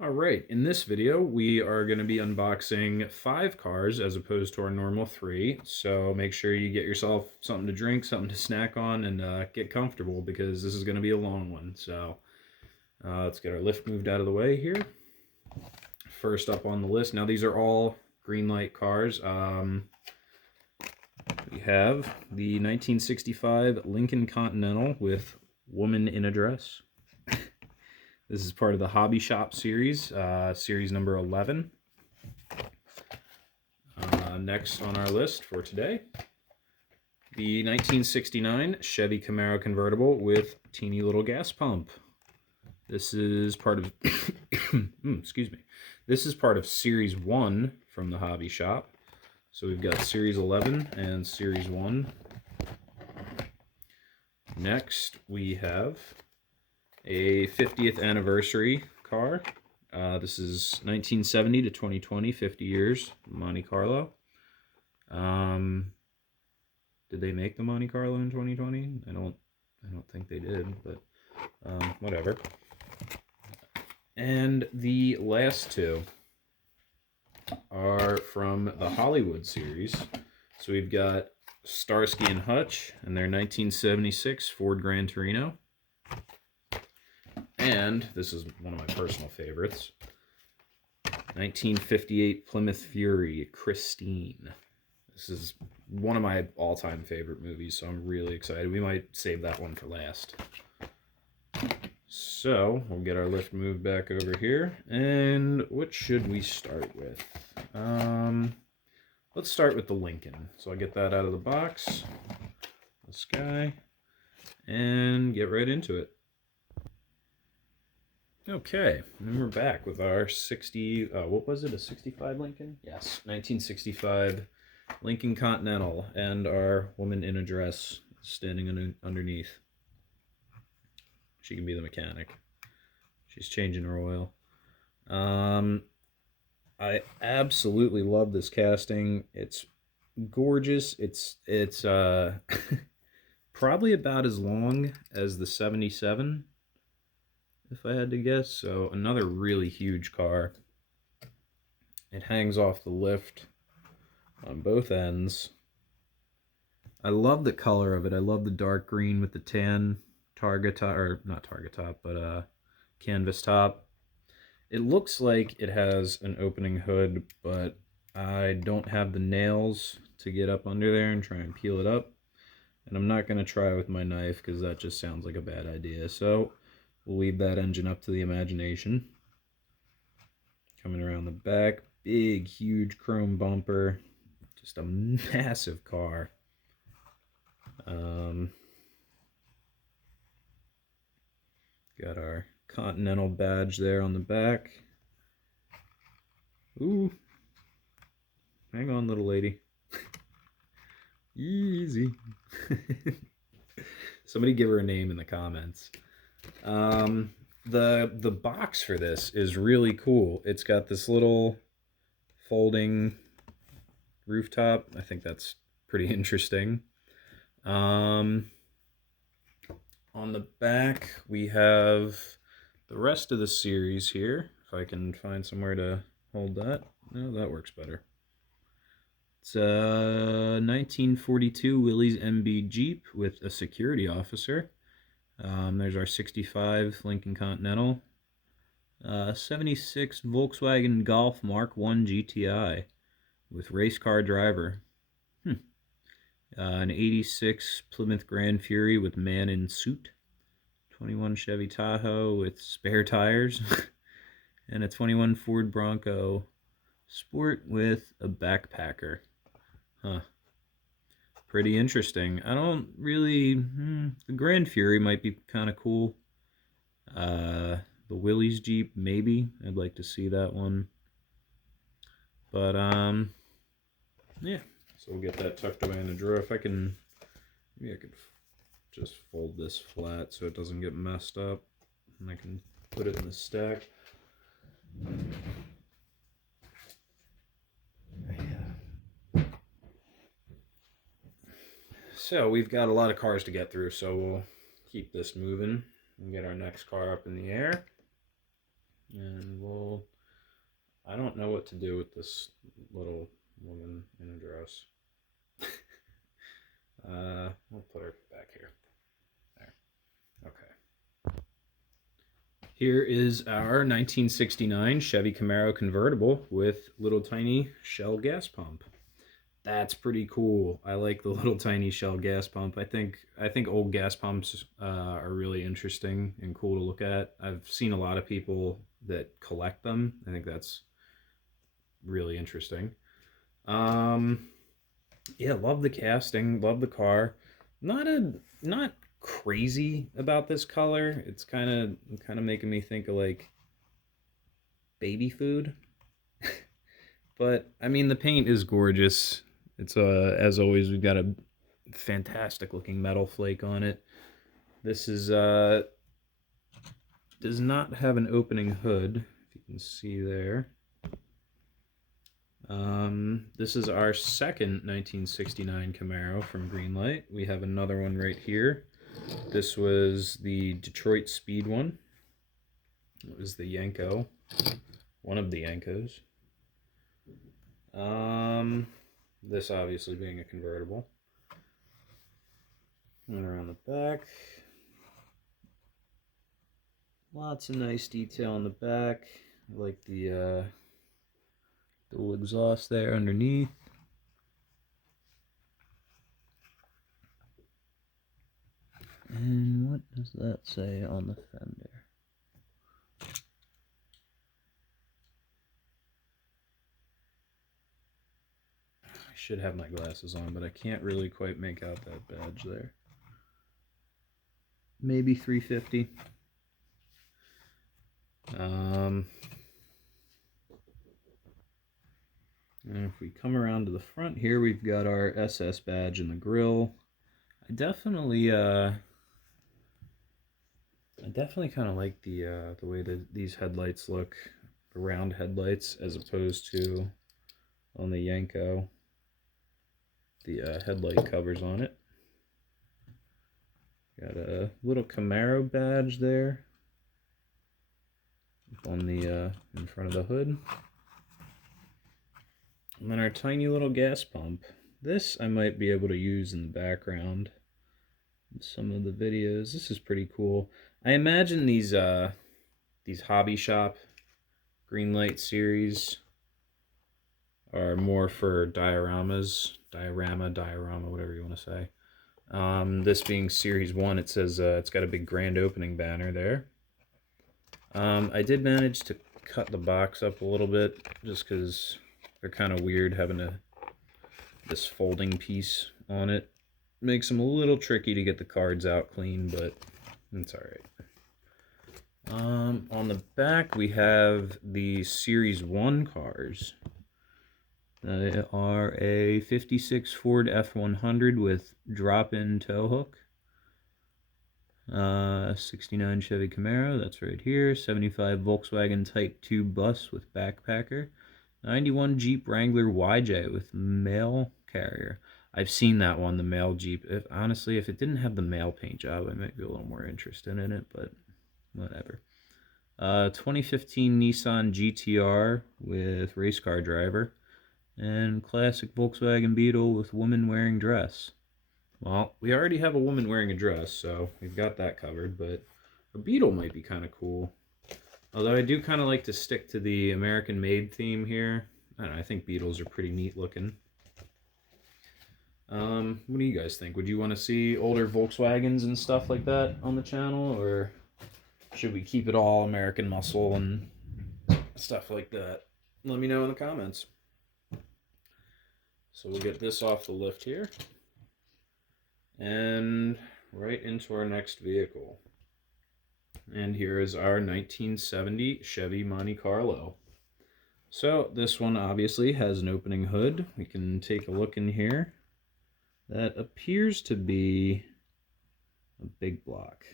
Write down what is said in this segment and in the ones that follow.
Alright, in this video we are going to be unboxing 5 cars as opposed to our normal 3, so make sure you get yourself something to drink, something to snack on, and get comfortable because this is going to be a long one. So let's get our lift moved out of the way here. First up on the list, now these are all Greenlight cars. We have the 1965 Lincoln Continental with Woman in a Dress. This is part of the Hobby Shop series, series number 11. Next on our list for today, the 1969 Chevy Camaro Convertible with teeny little gas pump. This is part of, excuse me, this is part of series 1 from the Hobby Shop. So we've got series 11 and series 1. Next we have a 50th anniversary car. This is 1970 to 2020, 50 years, Monte Carlo. Did they make the Monte Carlo in 2020? I don't think they did, but whatever. And the last two are from the Hollywood series. So we've got Starsky and Hutch and their 1976 Ford Gran Torino. And this is one of my personal favorites, 1958 Plymouth Fury Christine. This is one of my all-time favorite movies, so I'm really excited. We might save that one for last. So we'll get our lift moved back over here. And what should we start with? Let's start with the Lincoln. So I'll get that out of the box, this guy, and get right into it. Okay, and we're back with our 60, what was it, a 65 Lincoln? Yes, 1965 Lincoln Continental, and our woman in a dress standing underneath. She can be the mechanic. She's changing her oil. I absolutely love this casting. It's gorgeous. It's probably about as long as the 77. If I had to guess. So another really huge car. It hangs off the lift on both ends. I love the color of it. I love the dark green with the tan targa top, or not targa top, but canvas top. It looks like it has an opening hood, but I don't have the nails to get up under there and try and peel it up. And I'm not going to try with my knife because that just sounds like a bad idea. So we'll leave that engine up to the imagination. Coming around the back, big, huge chrome bumper. Just a massive car. Got our Continental badge there on the back. Ooh. Hang on, little lady. Easy. Somebody give her a name in the comments. The box for this is really cool. It's got this little folding rooftop. I think that's pretty interesting. On the back we have the rest of the series here. If I can find somewhere to hold that. No, that works better. It's a 1942 Willys MB Jeep with a security officer. There's our 65 Lincoln Continental. 76 Volkswagen Golf Mark 1 GTI with race car driver. An 86 Plymouth Grand Fury with man in suit. 21 Chevy Tahoe with spare tires. And a 21 Ford Bronco Sport with a backpacker. Huh. Pretty interesting. I don't really... the Grand Fury might be kind of cool. The Willys Jeep, maybe. I'd like to see that one. But, yeah. So we'll get that tucked away in a drawer. If I can... Maybe I could just fold this flat so it doesn't get messed up. And I can put it in the stack. So we've got a lot of cars to get through, so we'll keep this moving and get our next car up in the air. And we'll I don't know what to do with this little woman in a dress. We'll put her back here. There. Okay. Here is our 1969 Chevy Camaro convertible with little tiny Shell gas pump. That's pretty cool. I like the little tiny Shell gas pump. I think old gas pumps are really interesting and cool to look at. I've seen a lot of people that collect them. I think that's really interesting. Yeah, love the casting, love the car. Not crazy about this color. It's kind of making me think of like baby food. But I mean, the paint is gorgeous. It's as always, we've got a fantastic looking metal flake on it. This is does not have an opening hood, if you can see there. This is our second 1969 Camaro from Greenlight. We have another one right here. This was the Detroit Speed one. It was the Yenko, one of the Yenkos. This obviously being a convertible. And around the back. Lots of nice detail on the back. I like the dual exhaust there underneath. And what does that say on the fender? I should have my glasses on, but I can't really quite make out that badge there. Maybe 350. And if we come around to the front here, we've got our SS badge in the grille. I definitely kind of like the way that these headlights look, the round headlights, as opposed to on the Yenko, the headlight covers on it. Got a little Camaro badge there on the in front of the hood. And then our tiny little gas pump. This I might be able to use in the background in some of the videos. This is pretty cool. I imagine these hobby shop Greenlight series are more for dioramas, diorama, whatever you want to say. This being Series 1, it says it's got a big grand opening banner there. I did manage to cut the box up a little bit, just because they're kind of weird having this folding piece on it. Makes them a little tricky to get the cards out clean, but it's alright. On the back, we have the Series 1 cars. They are a 56 Ford F100 with drop-in tow hook. 69 Chevy Camaro, that's right here. 75 Volkswagen Type 2 bus with backpacker. 91 Jeep Wrangler YJ with mail carrier. I've seen that one, the mail Jeep. Honestly, if it didn't have the mail paint job, I might be a little more interested in it, but whatever. 2015 Nissan Gtr with race car driver. And classic Volkswagen Beetle with woman wearing dress. Well, we already have a woman wearing a dress, so we've got that covered, but a Beetle might be kind of cool. Although I do kind of like to stick to the American-made theme here. I don't know, I think Beetles are pretty neat looking. What do you guys think? Would you want to see older Volkswagens and stuff like that on the channel, or should we keep it all American muscle and stuff like that? Let me know in the comments. So we'll get this off the lift here. And right into our next vehicle. And here is our 1970 Chevy Monte Carlo. So this one obviously has an opening hood. We can take a look in here. That appears to be a big block.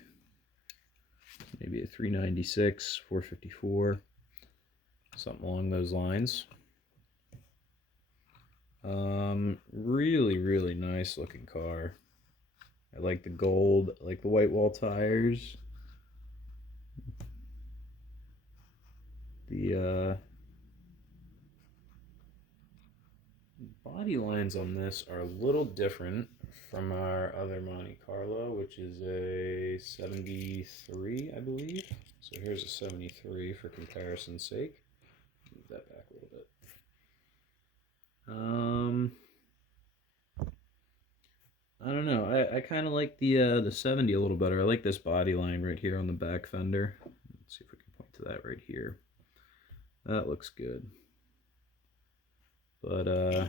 Maybe a 396, 454, something along those lines. Really, really nice looking car. I like the gold, I like the white wall tires. The body lines on this are a little different from our other Monte Carlo, which is a 73, I believe. So here's a 73 for comparison's sake. Move that back a little bit. I don't know. I kind of like the 70 a little better. I like this body line right here on the back fender. Let's see if we can point to that right here. That looks good. But I'll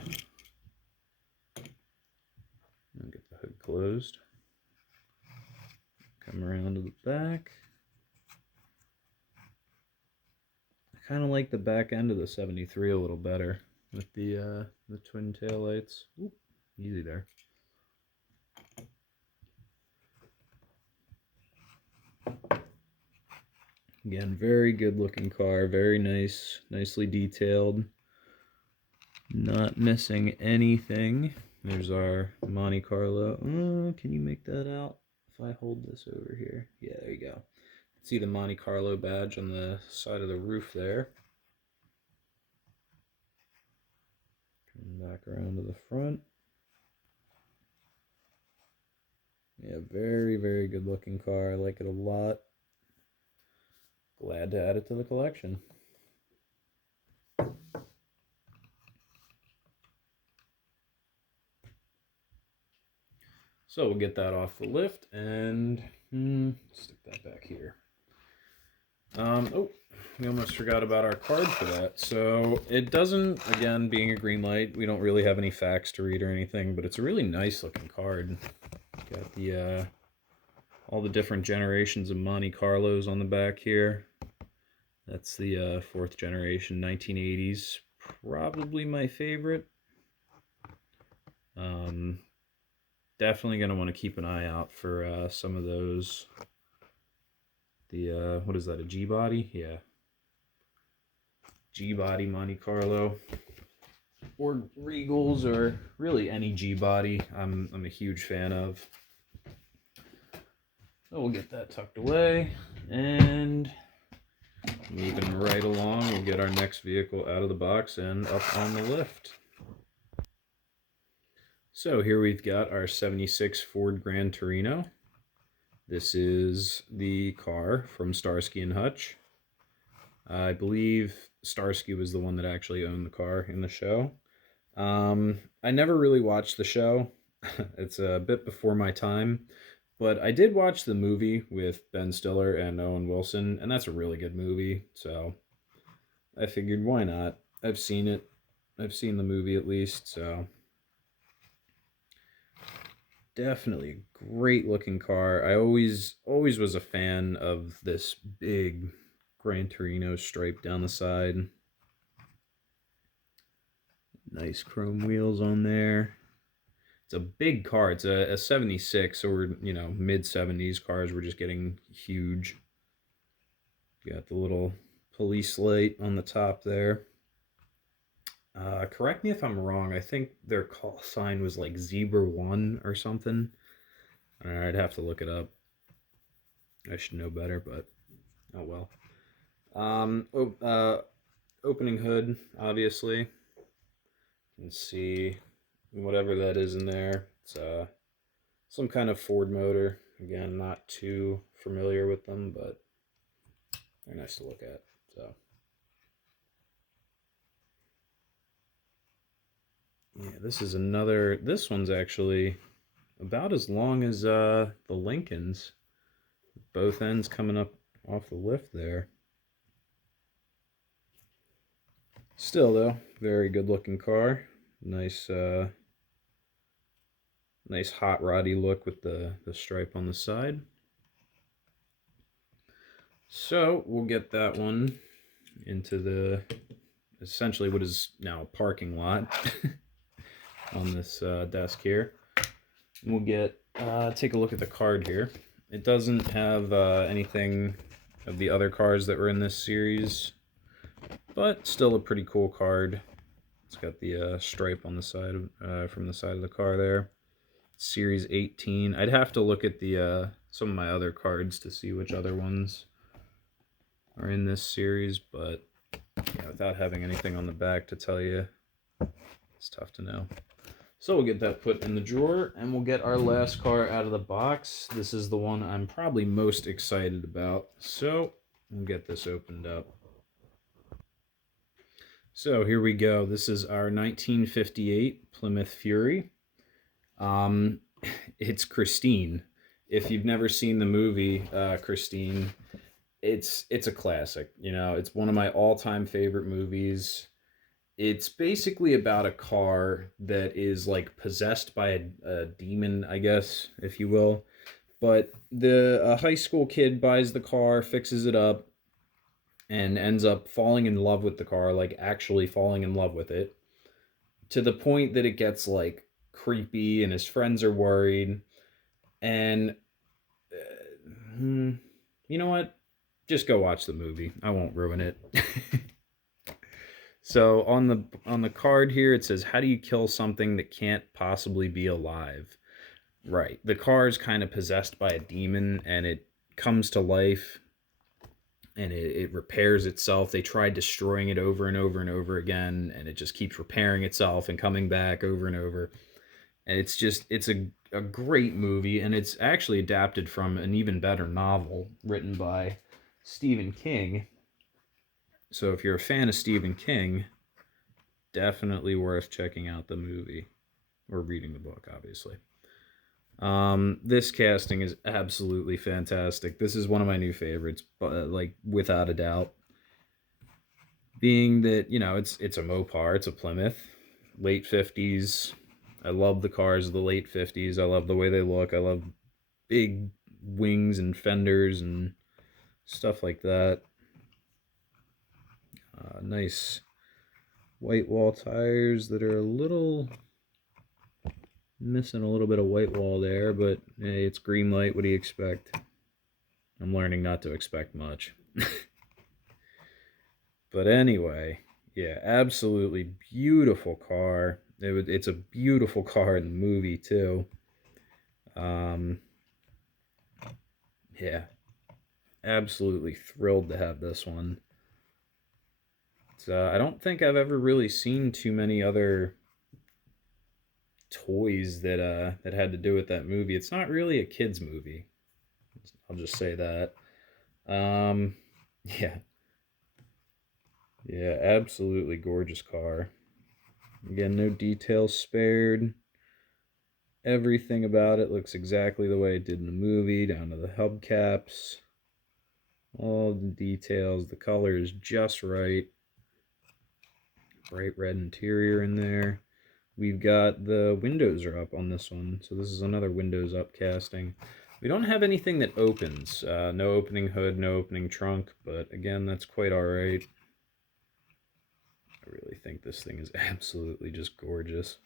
get the hood closed. Come around to the back. I kind of like the back end of the 73 a little better with the twin taillights. Oop, easy there. Again, very good looking car, very nice, nicely detailed. Not missing anything. There's our Monte Carlo. Can you make that out if I hold this over here? Yeah, there you go. See the Monte Carlo badge on the side of the roof there. Come back around to the front. Yeah, very, very good looking car. I like it a lot. Glad to add it to the collection. So we'll get that off the lift and stick that back here. Oh, we almost forgot about our card for that. So it doesn't, again, being a Greenlight, we don't really have any facts to read or anything, but it's a really nice looking card. Got the all the different generations of Monte Carlos on the back here. That's the fourth generation, 1980s. Probably my favorite. Definitely going to want to keep an eye out for some of those. The, what is that, a G-body? Yeah. G-body Monte Carlo. Or Regals, or really any G-body I'm a huge fan of. So we'll get that tucked away, and moving right along, we'll get our next vehicle out of the box and up on the lift. So here we've got our 76 Ford Gran Torino. This is the car from Starsky and Hutch. I believe Starsky was the one that actually owned the car in the show. I never really watched the show. It's a bit before my time. But I did watch the movie with Ben Stiller and Owen Wilson, and that's a really good movie. So I figured, why not? I've seen it. I've seen the movie at least, so... Definitely a great looking car. I always was a fan of this big Gran Torino stripe down the side. Nice chrome wheels on there. It's a big car. It's a 76, so we're, you know, mid-70s cars. We're just getting huge. Got the little police light on the top there. Correct me if I'm wrong. I think their call sign was like Zebra 1 or something. I'd have to look it up. I should know better, but oh well. Opening hood, obviously. You can see whatever that is in there. It's some kind of Ford motor. Again, not too familiar with them, but they're nice to look at. So. Yeah, this is another, this one's actually about as long as the Lincolns. Both ends coming up off the lift there. Still though, very good looking car. Nice nice hot roddy look with the stripe on the side. So we'll get that one into the, essentially what is now a parking lot. On this desk here. And we'll get take a look at the card here. It doesn't have anything of the other cars that were in this series, but still a pretty cool card. It's got the stripe on the side of, from the side of the car there. Series 18. I'd have to look at the some of my other cards to see which other ones are in this series, but yeah, without having anything on the back to tell you It's tough to know. So we'll get that put in the drawer, and we'll get our last car out of the box. This is the one I'm probably most excited about. So we'll get this opened up. So here we go. This is our 1958 Plymouth Fury. It's Christine. If you've never seen the movie Christine, it's a classic. You know, it's one of my all-time favorite movies. It's basically about a car that is like possessed by a demon, I guess, if you will. But a high school kid buys the car, fixes it up, and ends up falling in love with the car, like actually falling in love with it, to the point that it gets like creepy and his friends are worried. And you know what? Just go watch the movie. I won't ruin it. So on the card here it says, how do you kill something that can't possibly be alive? Right. The car is kind of possessed by a demon and it comes to life and it repairs itself. They tried destroying it over and over and over again, and it just keeps repairing itself and coming back over and over. And it's a great movie, and it's actually adapted from an even better novel written by Stephen King. So if you're a fan of Stephen King, definitely worth checking out the movie or reading the book, obviously. This casting is absolutely fantastic. This is one of my new favorites, but like without a doubt. Being that, you know, it's a Mopar, it's a Plymouth, late 50s. I love the cars of the late 50s. I love the way they look. I love big wings and fenders and stuff like that. Nice white wall tires that are a little missing a little bit of white wall there, but hey, it's Greenlight. What do you expect? I'm learning not to expect much. But anyway, yeah, absolutely beautiful car. It's a beautiful car in the movie too. Yeah, absolutely thrilled to have this one. I don't think I've ever really seen too many other toys that had to do with that movie. It's not really a kids movie. I'll just say that. Yeah. Yeah, absolutely gorgeous car. Again, no details spared. Everything about it looks exactly the way it did in the movie, down to the hubcaps. All the details. The color is just right. Bright red interior in there. We've got the windows are up on this one, so this is another windows up casting. We don't have anything that opens. No opening hood, no opening trunk, but again, that's quite alright. I really think this thing is absolutely just gorgeous.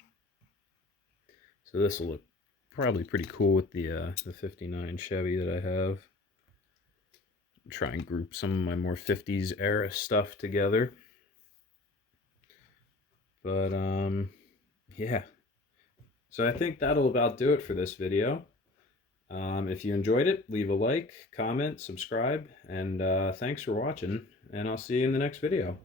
So this will look probably pretty cool with the 59 Chevy that I have. Try and group some of my more 50s era stuff together. But yeah, so I think that'll about do it for this video. If you enjoyed it, leave a like, comment, subscribe, and thanks for watching, and I'll see you in the next video.